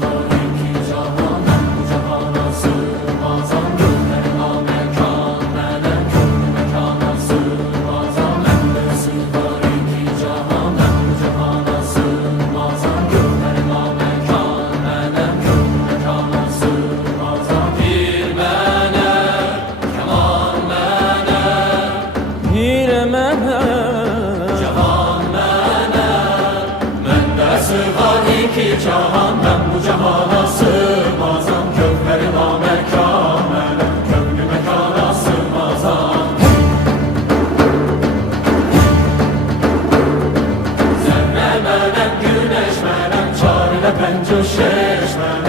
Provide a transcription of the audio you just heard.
var iki cahan, ben bu cahana sığmazam. Gönlüme mekan, benim gönlüm mekana sığmazam. Bendesi var iki cahan, ben bu cahana sığmazam. Gönlüme mekan, benim gönlüm mekana sığmazam. Bir mene, keman mene, Pir mene, cahan mene. Bendesi var iki cahan, ben bu cahana sığmazam. Gönlüme mekan, benim gönlüm mekana sığmazam. Zerre menem, güneş menem, çar ile pençe şeş menem.